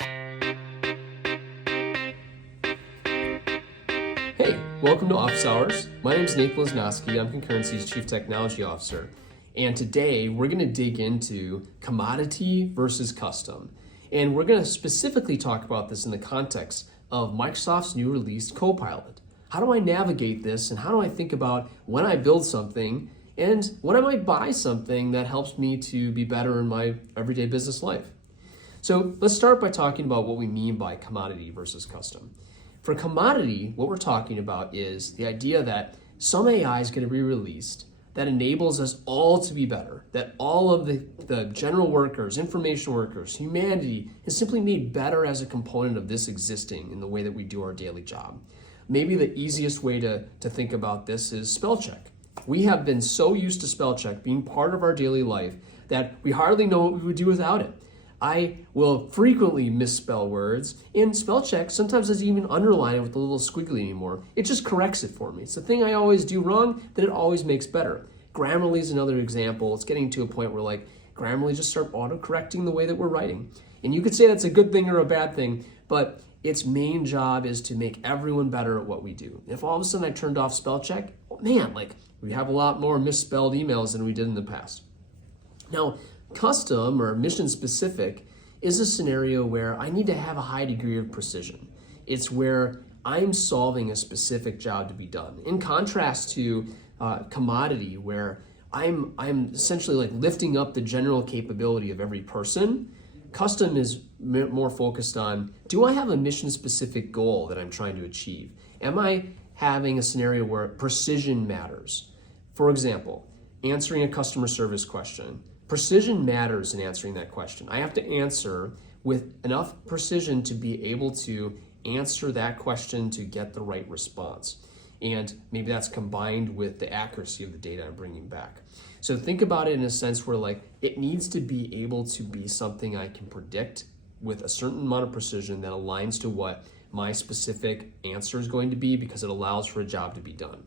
Hey, welcome to Office Hours. My name is Nathan Lesnowski. I'm Concurrency's Chief Technology Officer. And today we're going to dig into commodity versus custom. And we're going to specifically talk about this in the context of Microsoft's new released Copilot. How do I navigate this, and how do I think about when I build something and when I might buy something that helps me to be better in my everyday business life? So let's start by talking about what we mean by commodity versus custom. For commodity, what we're talking about is the idea that some AI is going to be released that enables us all to be better, that all of the general workers, information workers, humanity is simply made better as a component of this existing in the way that we do our daily job. Maybe the easiest way to think about this is spell check. We have been so used to spell check being part of our daily life that we hardly know what we would do without it. I will frequently misspell words, and spell check sometimes doesn't even underline it with a little squiggly anymore. It just corrects it for me. It's the thing I always do wrong that it always makes better. Grammarly is another example. It's getting to a point where Grammarly just start auto-correcting the way that we're writing. And you could say that's a good thing or a bad thing, but its main job is to make everyone better at what we do. If all of a sudden I turned off spell check, man, we have a lot more misspelled emails than we did in the past. Now, custom or mission specific is a scenario where I need to have a high degree of precision. It's where I'm solving a specific job to be done. In contrast to commodity, where I'm essentially lifting up the general capability of every person, custom is more focused on, do I have a mission specific goal that I'm trying to achieve? Am I having a scenario where precision matters? For example, answering a customer service question. Precision matters in answering that question. I have to answer with enough precision to be able to answer that question to get the right response. And maybe that's combined with the accuracy of the data I'm bringing back. So think about it in a sense where it needs to be able to be something I can predict with a certain amount of precision that aligns to what my specific answer is going to be, because it allows for a job to be done.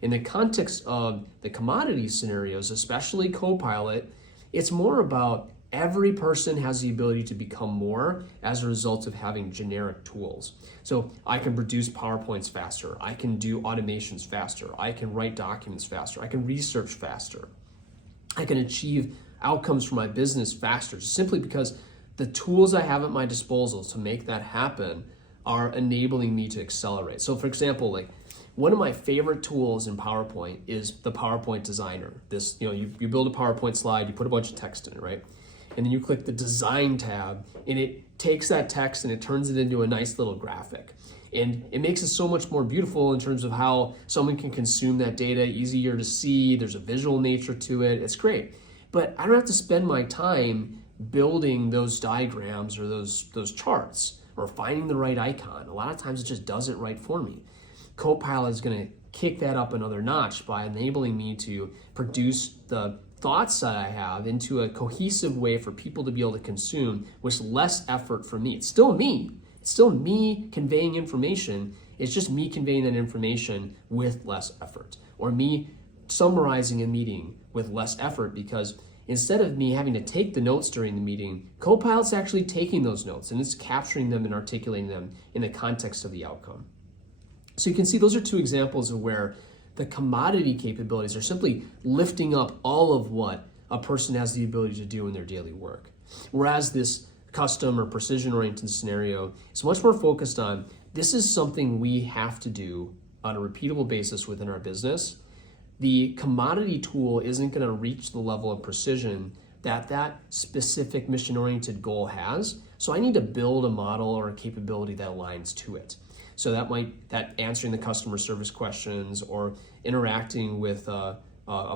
In the context of the commodity scenarios, especially Copilot, it's more about every person has the ability to become more as a result of having generic tools. So I can produce PowerPoints faster, I can do automations faster, I can write documents faster, I can research faster, I can achieve outcomes for my business faster, simply because the tools I have at my disposal to make that happen are enabling me to accelerate. So for example, one of my favorite tools in PowerPoint is the PowerPoint Designer. You build a PowerPoint slide, you put a bunch of text in it, right? And then you click the Design tab, and it takes that text and it turns it into a nice little graphic. And it makes it so much more beautiful in terms of how someone can consume that data, easier to see, there's a visual nature to it, it's great. But I don't have to spend my time building those diagrams or those charts or finding the right icon. A lot of times it just does it right for me. Copilot is going to kick that up another notch by enabling me to produce the thoughts that I have into a cohesive way for people to be able to consume with less effort from me. It's still me. It's still me conveying information. It's just me conveying that information with less effort, or me summarizing a meeting with less effort, because instead of me having to take the notes during the meeting, Copilot's actually taking those notes and it's capturing them and articulating them in the context of the outcome. So you can see those are two examples of where the commodity capabilities are simply lifting up all of what a person has the ability to do in their daily work. Whereas this custom or precision-oriented scenario is much more focused on, this is something we have to do on a repeatable basis within our business. The commodity tool isn't going to reach the level of precision that specific mission-oriented goal has. So I need to build a model or a capability that aligns to it. So that answering the customer service questions, or interacting with a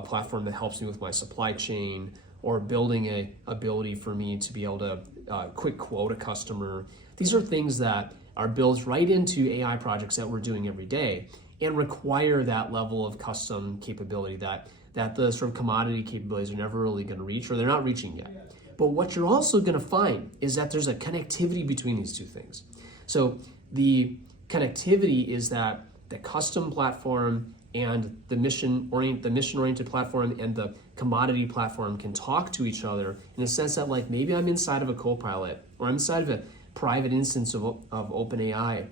platform that helps me with my supply chain, or building a ability for me to be able to quick quote a customer. These are things that are built right into AI projects that we're doing every day and require that level of custom capability that the sort of commodity capabilities are never really going to reach, or they're not reaching yet. But what you're also going to find is that there's a connectivity between these two things. So the connectivity is that the custom platform and the mission-oriented platform and the commodity platform can talk to each other in the sense that maybe I'm inside of a Copilot, or I'm inside of a private instance of OpenAI,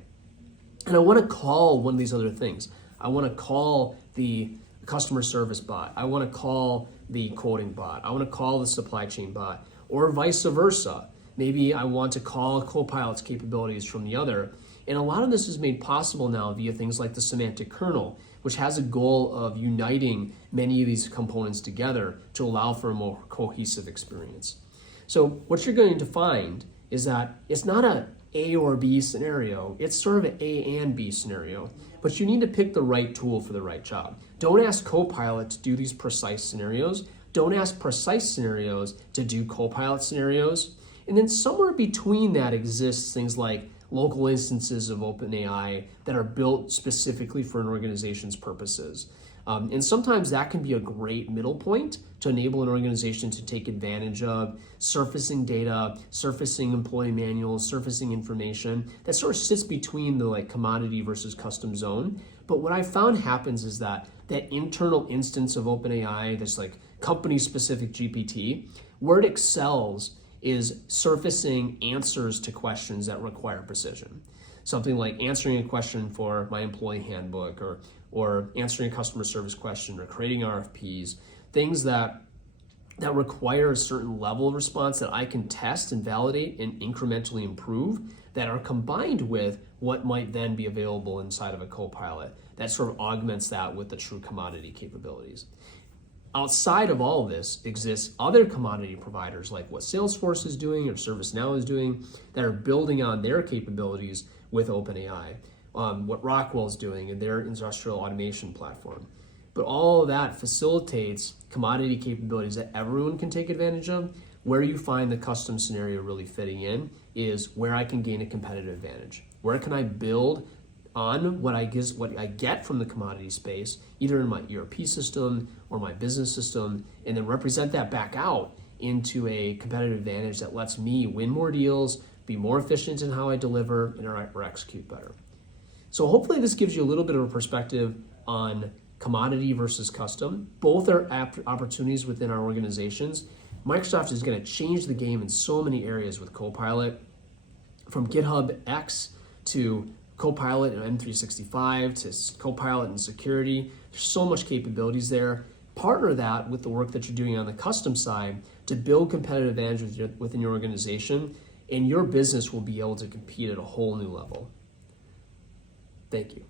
and I want to call one of these other things. I want to call the customer service bot. I want to call the quoting bot. I want to call the supply chain bot, or vice versa. Maybe I want to call Copilot's capabilities from the other. And a lot of this is made possible now via things like the semantic kernel, which has a goal of uniting many of these components together to allow for a more cohesive experience. So what you're going to find is that it's not a A or B scenario, it's sort of an A and B scenario, but you need to pick the right tool for the right job. Don't ask Copilot to do these precise scenarios. Don't ask precise scenarios to do Copilot scenarios. And then somewhere between that exists things like local instances of OpenAI that are built specifically for an organization's purposes. And sometimes that can be a great middle point to enable an organization to take advantage of surfacing data, surfacing employee manuals, surfacing information that sort of sits between the like commodity versus custom zone. But what I found happens is that internal instance of OpenAI, this like company-specific GPT, where it excels is surfacing answers to questions that require precision. Something like answering a question for my employee handbook, or answering a customer service question, or creating RFPs, things that require a certain level of response that I can test and validate and incrementally improve, that are combined with what might then be available inside of a Copilot that sort of augments that with the true commodity capabilities. Outside of all of this exists other commodity providers like what Salesforce is doing or ServiceNow is doing that are building on their capabilities with OpenAI, what Rockwell is doing in their industrial automation platform. But all of that facilitates commodity capabilities that everyone can take advantage of. Where you find the custom scenario really fitting in is where I can gain a competitive advantage. Where can I build on what I get from the commodity space, either in my ERP system or my business system, and then represent that back out into a competitive advantage that lets me win more deals, be more efficient in how I deliver, and or execute better. So hopefully this gives you a little bit of a perspective on commodity versus custom. Both are opportunities within our organizations. Microsoft is going to change the game in so many areas with Copilot, from GitHub X to Copilot and M365 to Copilot and security. There's so much capabilities there. Partner that with the work that you're doing on the custom side to build competitive advantage within your organization, and your business will be able to compete at a whole new level. Thank you.